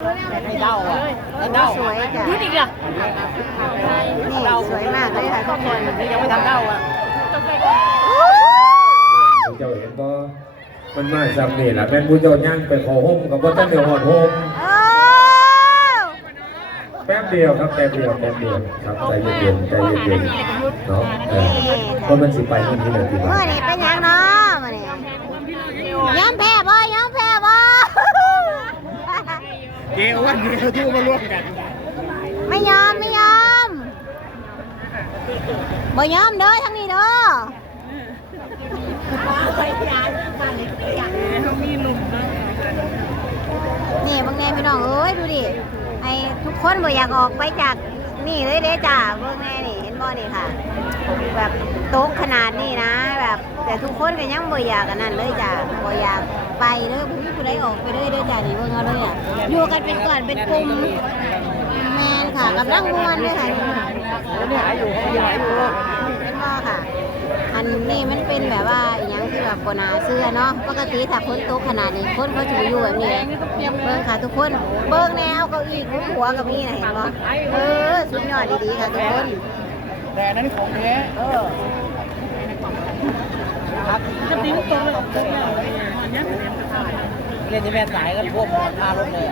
ให้เดาอะให้เดาสวยจ้ะพูดอีกเหรอนี่สวยมากเลยค่ะทุกคนนี่ยังไม่ทำเดาอะเจ้าเห็นบ่มันมาซ้ำนี่แหละแม่นผู้เจ้าย่างไปขอห่มกับบ่ทันได้หอดห่มโอ้แป๊บเดียวครับแป๊บเดียวแป๊บเดียวครับใจเย็นๆใจเย็นๆเนาะเออเพราะมันสิไปเมื่อนี้เลยทีเดียวเมื่อนี้เป็นยังเนาะมื่อนี้ย้ำแพ้บ่ย้ำแพ้บ่ เดี๋ยววันนี้เราทูมาร่วมกัน ไม่ยอมไม่ยอมบ่ยอมเด้อทั้งนี้เด้อนี่บางแง่พี่น้องเอ้ยดูดิไอ้ทุกคนบ่อยากออกไปจากนี่เลยเด้จ้าบิ่งแน่นี่เห็นบ่นี่ค่ะ แบบโต๊ะขนาด แบบแต่ทุกคนก็ยังบ่อยากกันนั่นเลยจ้ะบ่อยากไปเลยผู้ผู้ใดออกไปเลยเด้อจ้ะนี่เบิ่งเอาเลยอะอยู่กันเป็นก่อนเป็นกลุ่มแมนค่ะกำลังม่วนด้วยค่ะนี่หายอยู่เขาหายอยู่เป็นบ่ค่ะ อันนี้มันเป็นแบบว่าอหยังที่แบบบ่น่าเชื่อเนาะปกติถ้าคนโต๊ะขนาดนี้คนเขาจะบ่อยู่แบบนี้เบิ่งค่ะทุกคนเบิ่งแนวเก้าอี้คุ้มหัวกับนี่นะเห็นบ่เออสุดยอดดีๆค่ะทุกคนแต่นั้นของแท้เออครับจะ ตีลูกตรงเลยเล่นที่แม่สายกันพวกพาลงเลย